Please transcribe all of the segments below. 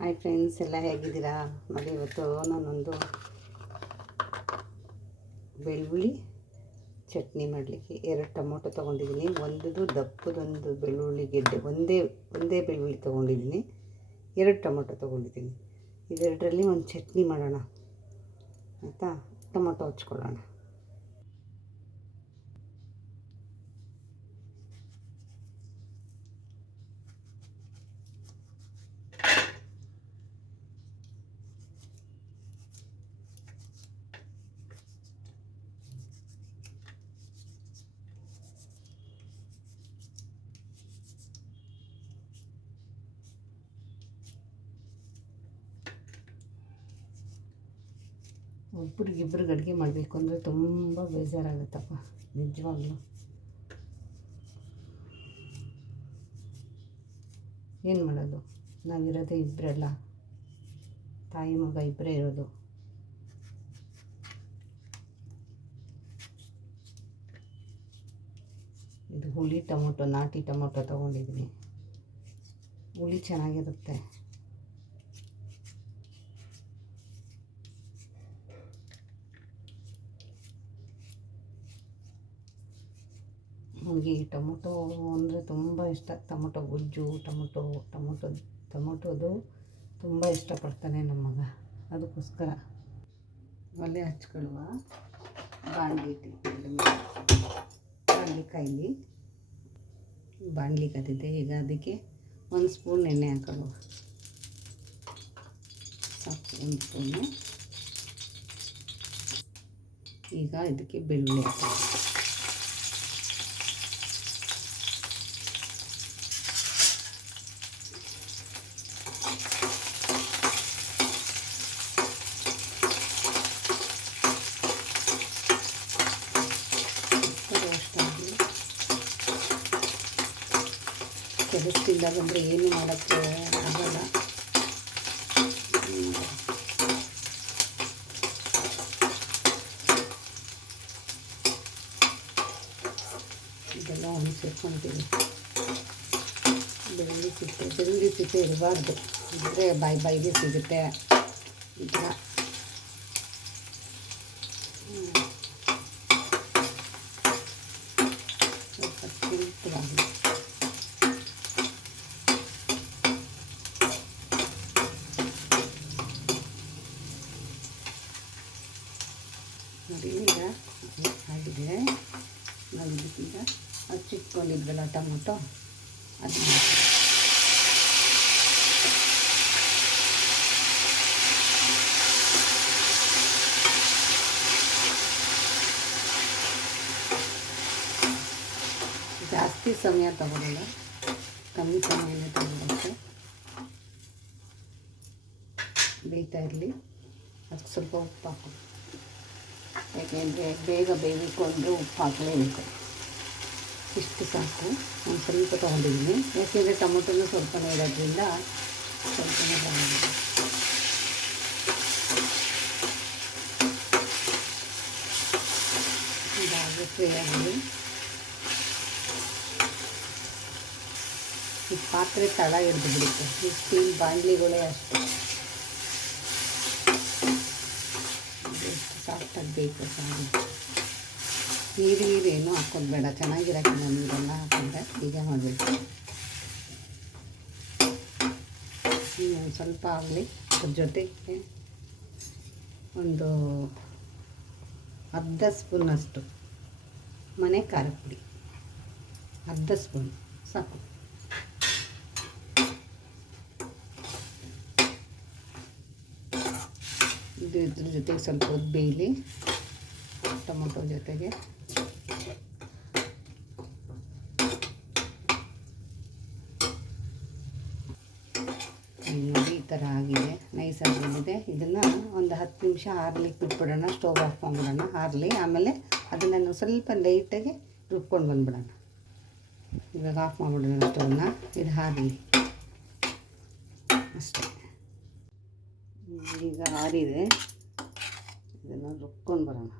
Hi friends, ಎಲ್ಲ ಹೇಗಿದ್ದೀರಾ? ನೋಡಿ, ಇವತ್ತು ನಾನೊಂದು ಬೆಳ್ಳುಳ್ಳಿ ಚಟ್ನಿ ಮಾಡಲಿಕ್ಕೆ 2 ಟೊಮೊಟೊ ತೊಗೊಂಡಿದ್ದೀನಿ. ಒಂದು ದಪ್ಪದೊಂದು ಬೆಳ್ಳುಳ್ಳಿ ಗೆಡ್ಡೆ, ಒಂದೇ ಬೆಳ್ಳುಳ್ಳಿ ತೊಗೊಂಡಿದ್ದೀನಿ. 2 ಟೊಮೊಟೊ ತೊಗೊಂಡಿದ್ದೀನಿ. ಇದೆರಡರಲ್ಲಿ ಒಂದು ಚಟ್ನಿ ಮಾಡೋಣ ಆಯಿತಾ. ಟೊಮೊಟೊ ಹಚ್ಕೊಳ್ಳೋಣ. ಒಬ್ರಿಗಿಬ್ರಿಗೆ ಅಡುಗೆ ಮಾಡಬೇಕು ಅಂದರೆ ತುಂಬ ಬೇಜಾರಾಗುತ್ತಪ್ಪ, ನಿಜವಾಗ್ಲೂ. ಏನು ಮಾಡೋದು, ನಾವಿರೋದೇ ಇಬ್ಬರಲ್ಲ, ತಾಯಿ ಮಗ ಇಬ್ಬರೇ ಇರೋದು. ಇದು ಹುಳಿ ಟೊಮೊಟೊ, ನಾಟಿ ಟೊಮೊಟೊ ತೊಗೊಂಡಿದ್ದೀನಿ. ಹುಳಿ ಚೆನ್ನಾಗಿರುತ್ತೆ. ನನಗೆ ಈ ಟೊಮೊಟೊ ಅಂದರೆ ತುಂಬ ಇಷ್ಟ. ಟೊಮೊಟೊ ಗೊಜ್ಜು, ಟೊಮೊಟೊದು ತುಂಬ ಇಷ್ಟಪಡ್ತಾನೆ ನಮ್ಮ ಮಗ. ಅದಕ್ಕೋಸ್ಕರ ಒಲೆ ಹಚ್ಕೊಳ್ಳುವ. ಬಾಣಲಿ ಕಾಯಿಲಿ. ಬಾಣಲಿ ಕದ್ದಿದೆ. ಈಗ ಅದಕ್ಕೆ 1 ಸ್ಪೂನ್ ಎಣ್ಣೆ ಹಾಕೊಳ್ಳುವ. ಸಾಕು, 1 ಸ್ಪೂನು. ಈಗ ಇದಕ್ಕೆ ಬೆಳ್ಳುಳ್ಳಿ ಹಾಕೊಳ್ಳುವ. ಕೆಲಸದಿಂದ ಬಂದರೆ ಏನು ಮಾಡೋಕ್ಕೆ ಆಗಲ್ಲ. ಇದೆಲ್ಲ ಒಂದು ಸೇರ್ಕೊಳ್ತೀವಿ. ಬೆಳ್ಳುಳ್ಳಿ ಸಿಪ್ಪೆ ಇರಬಾರ್ದು, ಇದ್ದರೆ ಬಾಯಿಗೆ ಸಿಗುತ್ತೆ. ಈ ಥರ ಸ್ವಲ್ಪ ಸಿಂಪಲಾಗಿ ನೋಡಿ. ಈಗ ಆಗಿದೆ. ನಾವು ಇದಕ್ಕೀಗ ಹಚ್ಚಿಟ್ಕೊಂಡಿದ್ವಲ್ಲ ಟೊಮೊಟೊ, ಅದನ್ನ ಜಾಸ್ತಿ ಸಮಯ ತಗೊಳ್ಳಲ್ಲ, ಕಮ್ಮಿ ಸಮಯನೇ ತಗೊಳುತ್ತೆ. ಬೇಯ್ತಾ ಇರಲಿ. ಅದಕ್ಕೆ ಸ್ವಲ್ಪ ಉಪ್ಪು ಹಾಕು, ಯಾಕೆಂದರೆ ಬೇಗ ಬೇಯಬೇಕು ಅಂದರೆ ಉಪ್ಪು ಹಾಕಲೇಬೇಕು. ಇಷ್ಟು ಸಾಕು. ಒಂದು ಸ್ವಲ್ಪ ತೊಗೊಂಡಿದ್ದೀನಿ, ಯಾಕೆಂದರೆ ಟೊಮೊಟೊನೂ ಸ್ವಲ್ಪನೇ ಇರೋದ್ರಿಂದ ಸ್ವಲ್ಪನೇ ತೊಗೊಂಡಿದ್ದೀನಿ. ಇದಾಗಿ ಫ್ರೈ ಆಗಿ ಈ ಪಾತ್ರೆ ತಳ ಹಿಡಿದು ಬಿಡುತ್ತೆ. ಈ ಸ್ಟೀಲ್ ಬಾಣಲಿಗಳೇ ಅಷ್ಟು ಸಾಫ್ಟಾಗಿ ಬೇಕು. ನೀರೇನು ಹಾಕೋದು ಬೇಡ, ಚೆನ್ನಾಗಿರೋಕ್ಕಿಲ್ಲ ನೀರೆಲ್ಲ ಹಾಕೊಂಡ್ರೆ. ಹೀಗೆ ಮಾಡಬೇಕು. ಒಂದು ಸ್ವಲ್ಪ ಆಗಲಿ. ಅದ್ರ ಜೊತೆಗೆ ಒಂದು ಅರ್ಧ ಸ್ಪೂನಷ್ಟು ಮನೆ ಖಾರ ಪುಡಿ, ಅರ್ಧ ಸ್ಪೂನ್ ಸಾಕು. ಇದ್ರ ಜೊತೆಗೆ ಸ್ವಲ್ಪ ಹೊತ್ತು ಬೇಯಲಿ, ಟೊಮೊಟೊ ಜೊತೆಗೆ. ನೋಡಿ, ಈ ಥರ ಆಗಿದೆ, ನೈಸಾಗಿ ಬಂದಿದೆ. ಇದನ್ನು ಒಂದು 10 ನಿಮಿಷ ಆರ್ಲಿಕ್ಕೆ ಬಿಟ್ಬಿಡೋಣ. ಸ್ಟವ್ ಆಫ್ ಮಾಡಿಬಿಡೋಣ, ಆರಲಿ. ಆಮೇಲೆ ಅದನ್ನು ಸ್ವಲ್ಪ ಲೈಟಾಗಿ ರುಬ್ಕೊಂಡು ಬಂದುಬಿಡೋಣ. ಇವಾಗ ಆಫ್ ಮಾಡಿಬಿಡೋಣ ಸ್ಟವ್ನ. ಇದು ಆರಲಿ ಅಷ್ಟೇ. ಈಗ ಆರಿದೆ, ಇದನ್ನು ರುಬ್ಕೊಂಡು ಬರೋಣ.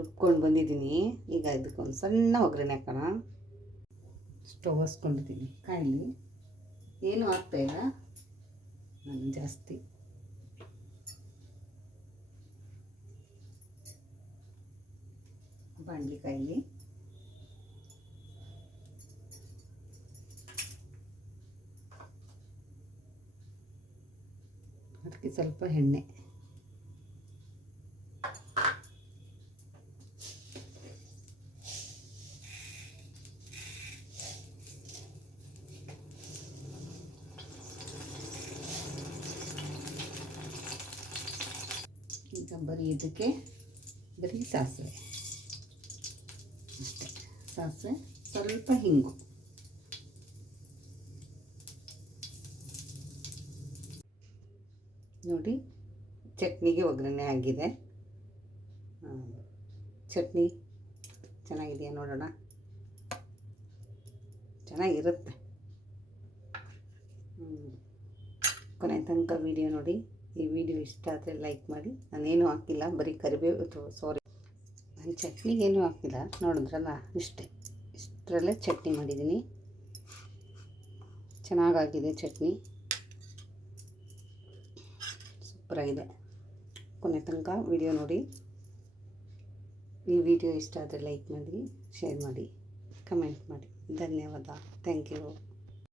ರುಬ್ಕೊಂಡು ಬಂದಿದ್ದೀನಿ. ಈಗ ಇದಕ್ಕೊಂದು ಸಣ್ಣ ಒಗ್ಗರಣೆ ಹಾಕೋಣ. ಸ್ಟವ್ ಹಸ್ಕೊಂಡಿದ್ದೀನಿ, ಕಾಯಿಲಿ ಏನೂ ಆಗ್ತಾಯಿಲ್ಲ ನಾನು ಜಾಸ್ತಿ. ಬಾಣಲಿ ಕಾಯಿಲಿ ಅದಕ್ಕೆ ಸ್ವಲ್ಪ ಎಣ್ಣೆ, ಈಗ ಬರೀ ಇದಕ್ಕೆ ಬರೀ ಸಾಸಿವೆ ಅಷ್ಟೇ. ಸಾಸಿವೆ, ಸ್ವಲ್ಪ ಹಿಂಗು, ನೋಡಿ ಚಟ್ನಿಗೆ ಒಗ್ಗರಣೆ ಆಗಿದೆ. ಚಟ್ನಿ ಚೆನ್ನಾಗಿದೆಯಾ ನೋಡೋಣ. ಚೆನ್ನಾಗಿರುತ್ತೆ. ಕೊನೆ ತನಕ ವಿಡಿಯೋ ನೋಡಿ. ಈ ವಿಡಿಯೋ ಇಷ್ಟ ಆದರೆ ಲೈಕ್ ಮಾಡಿ. ನಾನೇನು ಹಾಕಿಲ್ಲ, ಬರೀ ಕರಿಬೇವು, ನಾನು ಚಟ್ನಿಗೇನು ಹಾಕಿಲ್ಲ, ನೋಡಿದ್ರಲ್ಲ ಇಷ್ಟೇ. ಇಷ್ಟರಲ್ಲೇ ಚಟ್ನಿ ಮಾಡಿದ್ದೀನಿ. ಚೆನ್ನಾಗಾಗಿದೆ ಚಟ್ನಿ, ಸೂಪರಾಗಿದೆ. ಕೊನೆ ತನಕ ವಿಡಿಯೋ ನೋಡಿ. ಈ ವಿಡಿಯೋ ಇಷ್ಟ ಆದರೆ ಲೈಕ್ ಮಾಡಿ, ಶೇರ್ ಮಾಡಿ, ಕಮೆಂಟ್ ಮಾಡಿ. ಧನ್ಯವಾದ. Thank you.